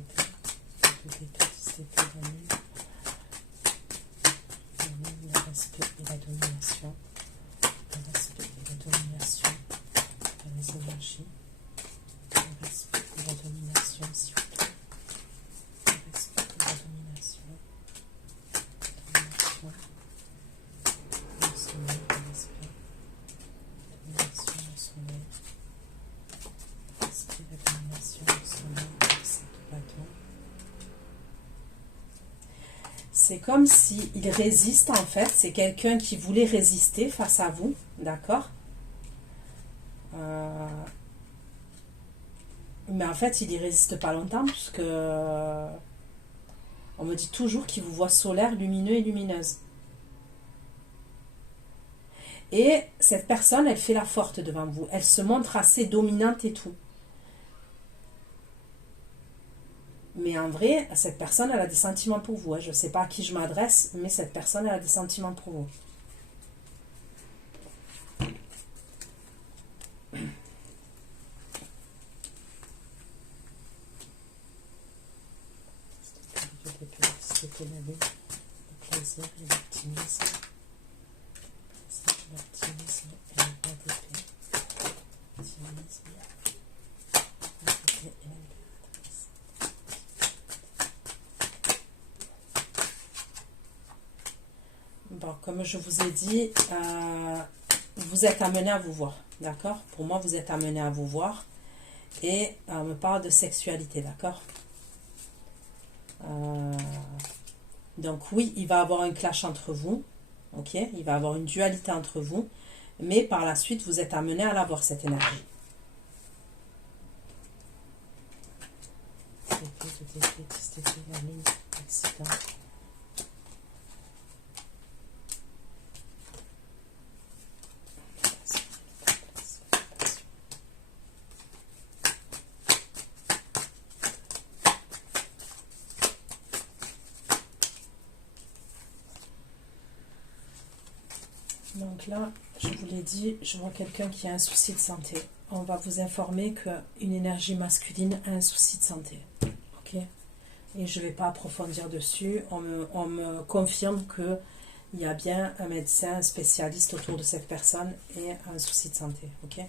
respect et la domination. Le respect et la domination. Les énergies. Le respect et la domination, s'il vous plaît. Le respect et la domination. Le sommeil, le respect. Domination, le sommeil. Le respect, la domination, le sommeil. Le bâton. C'est comme s'il résiste en fait. C'est quelqu'un qui voulait résister face à vous. D'accord? Mais en fait, il y résiste pas longtemps puisque on me dit toujours qu'il vous voit solaire, lumineux et lumineuse. Et cette personne, elle fait la forte devant vous. Elle se montre assez dominante et tout. Mais en vrai, cette personne, elle a des sentiments pour vous. Je ne sais pas à qui je m'adresse, mais cette personne, elle a des sentiments pour vous. C'était le plaisir et l'optimisme. L'optimisme et le roi d'épée. L'optimisme, la roi d'épée et l'impératrice. Bon, comme je vous ai dit, vous êtes amené à vous voir, d'accord? Pour moi, vous êtes amené à vous voir. Et on me parle de sexualité, d'accord? Donc oui, il va avoir un clash entre vous, ok? Il va avoir une dualité entre vous, mais par la suite, vous êtes amené à l'avoir, cette énergie. La ligne accident. Donc là, je vous l'ai dit, je vois quelqu'un qui a un souci de santé. On va vous informer qu'une énergie masculine a un souci de santé. Ok? Et je ne vais pas approfondir dessus. On me confirme qu'il y a bien un médecin, un spécialiste autour de cette personne et un souci de santé. Ok?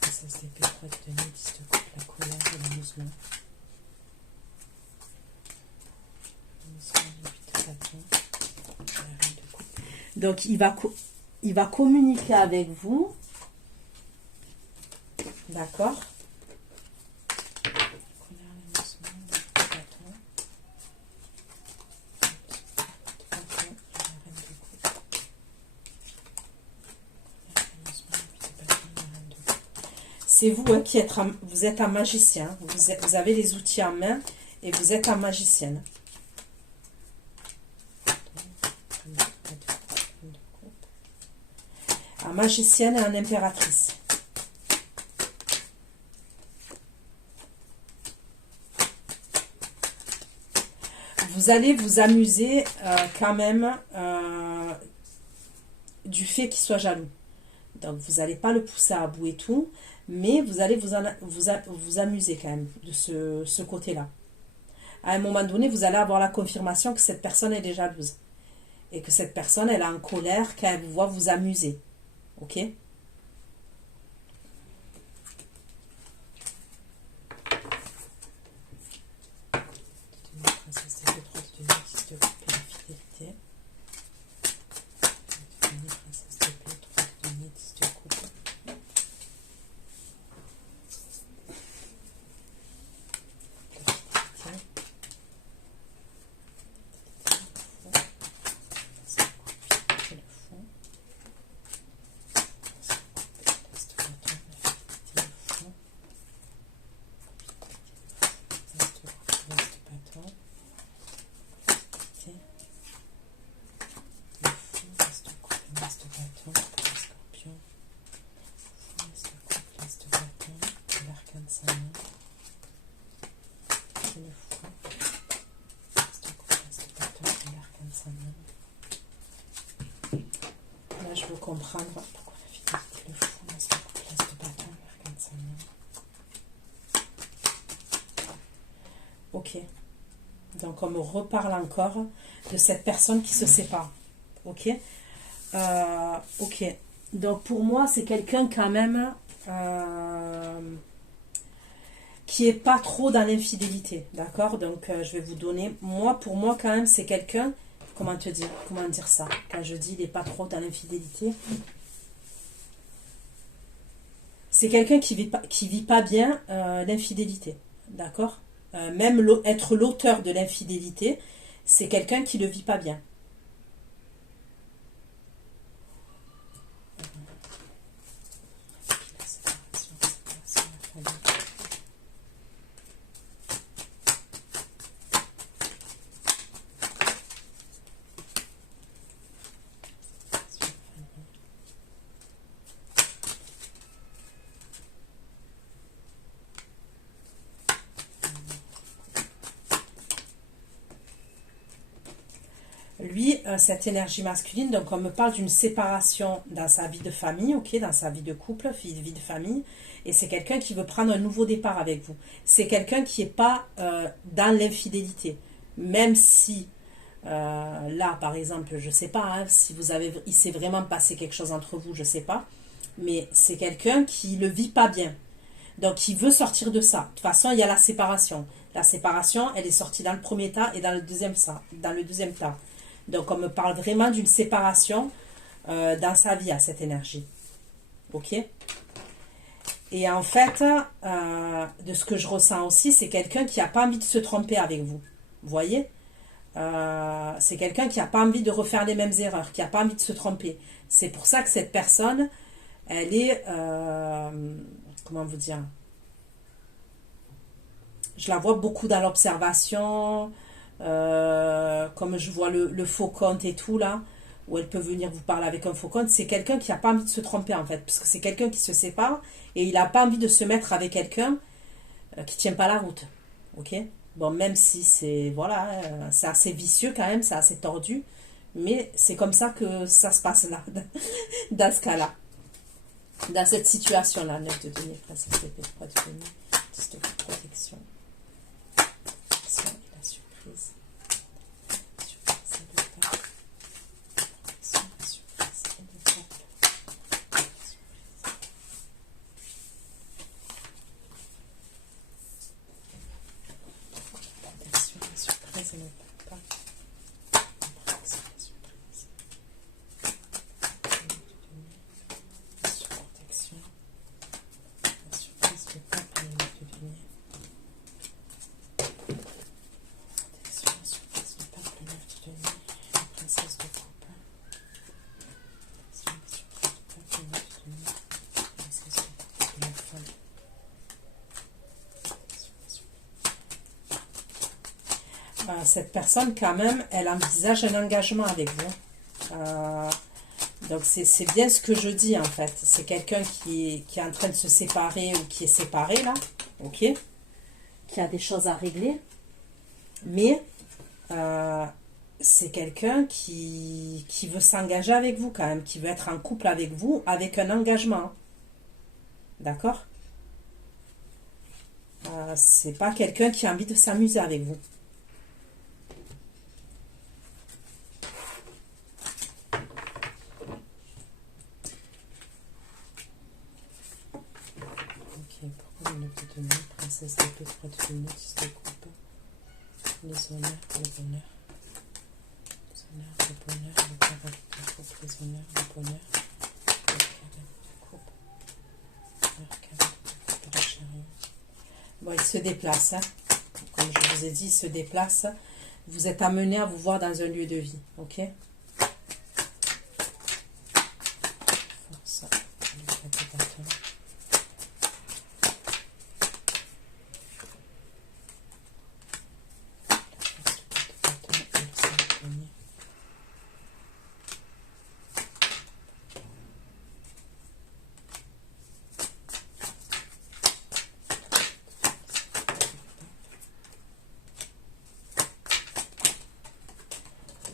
Princesse d'épée, 3 de denier, 10 de coupe, la colère et l'amusement. Donc il va communiquer avec vous, d'accord? C'est vous hein, vous êtes un magicien, vous avez les outils en main et vous êtes un magicienne. Un magicienne et un impératrice. Vous allez vous amuser quand même du fait qu'il soit jaloux. Donc vous n'allez pas le pousser à bout et tout, mais vous allez vous amuser quand même de ce côté-là. À un moment donné, vous allez avoir la confirmation que cette personne elle est jalouse. Et que cette personne elle est en colère quand elle vous voit vous amuser. Ok? Là, je veux comprendre pourquoi la fidélité le fou dans cette place de bâton. Regarde ça. Ok. Donc, on me reparle encore de cette personne qui se sépare. Ok. Ok. Donc, pour moi, c'est quelqu'un quand même qui est pas trop dans l'infidélité. D'accord. Donc, je vais vous donner... Pour moi, quand même, c'est quelqu'un... Comment dire ça? Quand je dis il n'est pas trop dans l'infidélité. C'est quelqu'un qui vit pas bien l'infidélité. D'accord. Même être l'auteur de l'infidélité, c'est quelqu'un qui ne le vit pas bien. Lui, cette énergie masculine, donc on me parle d'une séparation dans sa vie de famille, ok, dans sa vie de couple, vie de famille, et c'est quelqu'un qui veut prendre un nouveau départ avec vous. C'est quelqu'un qui n'est pas dans l'infidélité, même si là, par exemple, je ne sais pas, hein, si il s'est vraiment passé quelque chose entre vous, je ne sais pas, mais c'est quelqu'un qui ne le vit pas bien. Donc, il veut sortir de ça. De toute façon, il y a la séparation. La séparation, elle est sortie dans le premier tas et dans le deuxième tas. Donc, on me parle vraiment d'une séparation dans sa vie à cette énergie. Ok? Et en fait, de ce que je ressens aussi, c'est quelqu'un qui n'a pas envie de se tromper avec vous. Vous voyez? C'est quelqu'un qui n'a pas envie de refaire les mêmes erreurs, qui n'a pas envie de se tromper. C'est pour ça que cette personne, elle est... comment vous dire? Je la vois beaucoup dans l'observation... comme je vois le faux compte et tout là, où elle peut venir vous parler avec un faux compte, c'est quelqu'un qui n'a pas envie de se tromper en fait, parce que c'est quelqu'un qui se sépare et il n'a pas envie de se mettre avec quelqu'un qui tient pas la route. Ok. Bon, même si c'est voilà, c'est assez vicieux quand même, c'est assez tordu, mais c'est comme ça que ça se passe là, dans ce cas-là, dans cette situation-là. 9 de denier, princesse d'épée, 3 de denier, 10 de protection. Cette personne, quand même, elle envisage un engagement avec vous. Donc, c'est bien ce que je dis, en fait. C'est quelqu'un qui est en train de se séparer ou qui est séparé, là. Ok. Qui a des choses à régler. Mais, c'est quelqu'un qui veut s'engager avec vous, quand même. Qui veut être en couple avec vous, avec un engagement. D'accord? C'est pas quelqu'un qui a envie de s'amuser avec vous. Princesse d'épée, 3 de denier, 10 de coupe. Les honneurs, le bonheur. Les honneurs, le bonheur, le caractère de coupe. Les honneurs, le bonheur, le caractère de coupe. Le caractère de coupe, le chariot. Bon, il se déplace. Hein. Comme je vous ai dit, il se déplace. Vous êtes amené à vous voir dans un lieu de vie. Ok? Force. Le de bâton.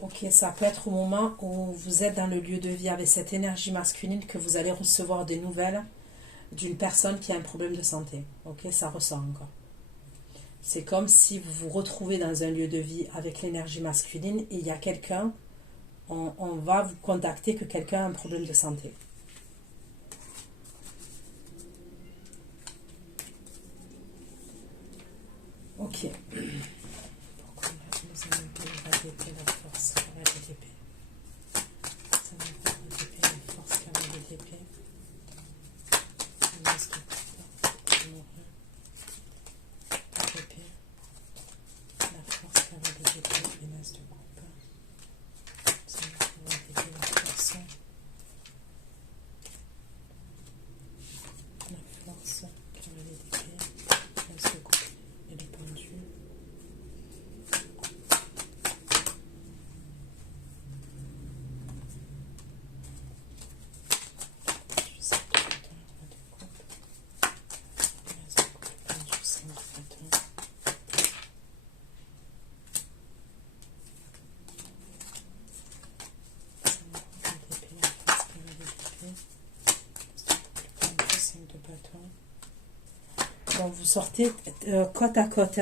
Ok, Ok, ça peut être au moment où vous êtes dans le lieu de vie avec cette énergie masculine que vous allez recevoir des nouvelles d'une personne qui a un problème de santé. Ok, ça ressort encore. C'est comme si vous vous retrouvez dans un lieu de vie avec l'énergie masculine et il y a quelqu'un, on va vous contacter que quelqu'un a un problème de santé. Ok. Pourquoi les énergies va déper la force va déper. Ça va déper la force va déper. La force Bon, vous sortez côte à côte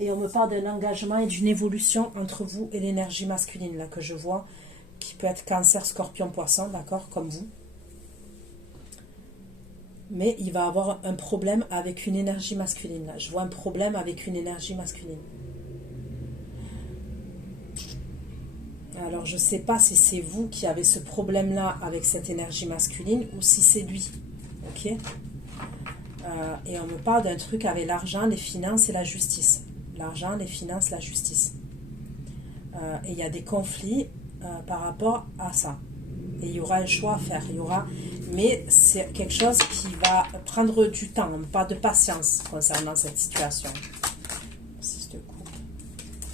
et on me parle d'un engagement et d'une évolution entre vous et l'énergie masculine là que je vois, qui peut être Cancer, Scorpion, Poisson, d'accord, comme vous. Mais il va avoir un problème avec une énergie masculine là. Je vois un problème avec une énergie masculine. Alors je ne sais pas si c'est vous qui avez ce problème là avec cette énergie masculine ou si c'est lui. Ok. Et on me parle d'un truc avec l'argent, les finances et la justice. L'argent, les finances, la justice. Et il y a des conflits par rapport à ça. Et il y aura un choix à faire. Mais c'est quelque chose qui va prendre du temps, pas de patience concernant cette situation. 6 de coupe.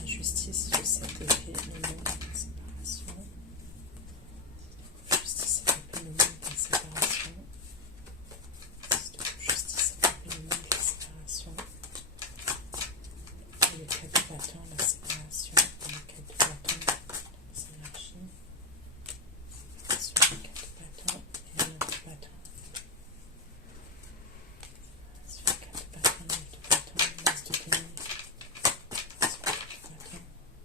La justice, je sais que c'est le monde de séparation. Justice, c'est le monde de séparation. Justice, le monde de séparation. Et le 4 de bâton, la séparation. Et le 4 de bâton, la synergie. Sur le 4 de bâton et le 9 de bâton. Sur le 4 de bâton, le 9 de bâton, l'as de denier. Sur le 4 de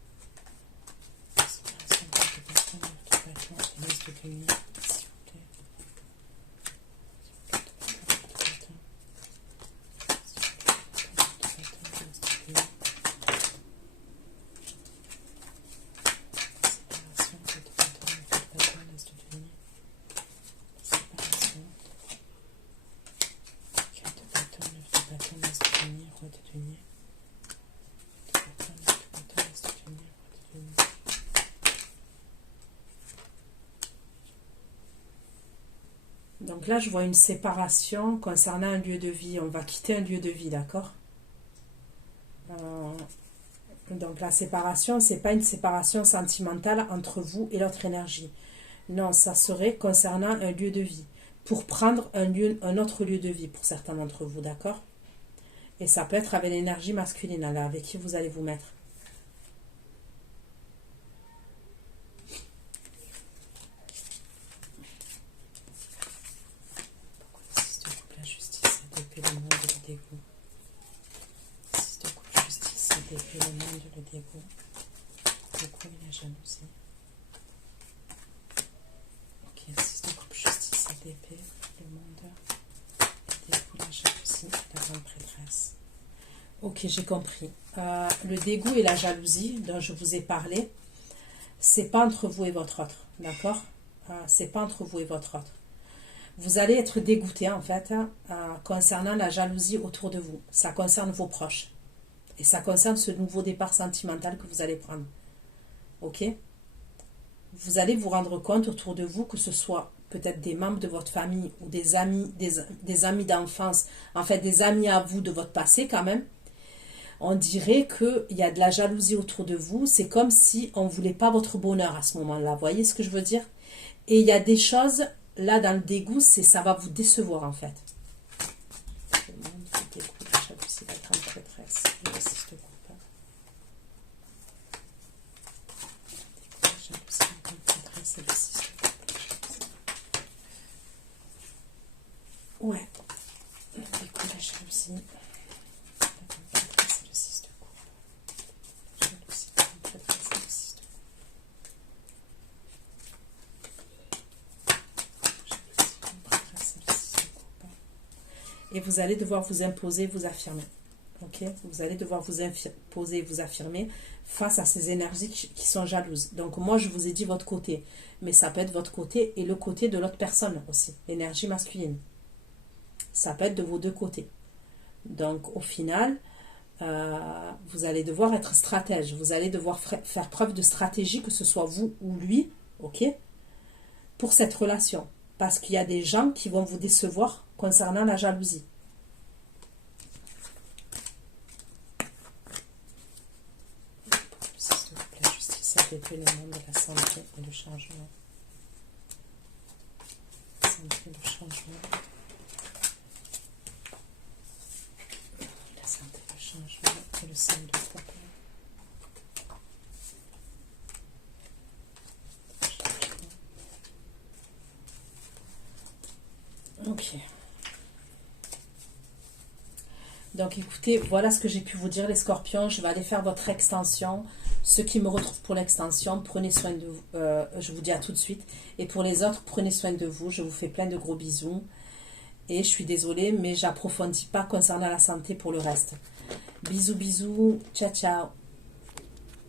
bâton. Séparation, 4 de bâton, 9 de bâton et l'as de denier. S'il vous plaît. Donc là, je vois une séparation concernant un lieu de vie. On va quitter un lieu de vie, d'accord? Donc la séparation, c'est pas une séparation sentimentale entre vous et l'autre énergie. Non, ça serait concernant un lieu de vie. Pour prendre un autre lieu de vie pour certains d'entre vous, d'accord? Et ça peut être avec l'énergie masculine, là, avec qui vous allez vous mettre. La justice, c'est depuis le monde le dégoût. 6 de coupe, justice, c'est depuis le monde le dégoût. Le coup et la jalousie. Ok, 6 de coupe, justice, c'est d'épée, le monde, le dégoût, la jalousie et la grande prêtresse. Ok, j'ai compris. Le dégoût et la jalousie dont je vous ai parlé, c'est pas entre vous et votre autre, d'accord? C'est pas entre vous et votre autre. Vous allez être dégoûté en fait concernant la jalousie autour de vous. Ça concerne vos proches. Et ça concerne ce nouveau départ sentimental que vous allez prendre. Ok? Vous allez vous rendre compte autour de vous que ce soit peut-être des membres de votre famille ou des amis d'enfance, en fait des amis à vous de votre passé quand même. On dirait qu'il y a de la jalousie autour de vous. C'est comme si on ne voulait pas votre bonheur à ce moment-là. Vous voyez ce que je veux dire? Et il y a des choses, là dans le dégoût, ça va vous décevoir en fait. Le monde, le dégoût, la jalousie, la grande prêtresse, le 6 de coupe. Ouais. Du coup, la jalousie. C'est le 6 de coupe. Jalousie, c'est le 6 de coupe. Et vous allez devoir vous imposer, vous affirmer. Ok, vous allez devoir vous imposer, vous affirmer face à ces énergies qui sont jalouses. Donc moi, je vous ai dit votre côté, mais ça peut être votre côté et le côté de l'autre personne aussi, l'énergie masculine. Ça peut être de vos deux côtés. Donc au final, vous allez devoir être stratège. Vous allez devoir faire preuve de stratégie, que ce soit vous ou lui, ok, pour cette relation. Parce qu'il y a des gens qui vont vous décevoir concernant la jalousie. La justice a fait le monde de la santé et le changement. La santé et le changement. La santé et le changement et le sang de propre. Ok. Donc écoutez, voilà ce que j'ai pu vous dire les scorpions. Je vais aller faire votre extension. Ceux qui me retrouvent pour l'extension, prenez soin de vous. Je vous dis à tout de suite. Et pour les autres, prenez soin de vous. Je vous fais plein de gros bisous. Et je suis désolée, mais j'approfondis pas concernant la santé pour le reste. Bisous, bisous. Ciao, ciao.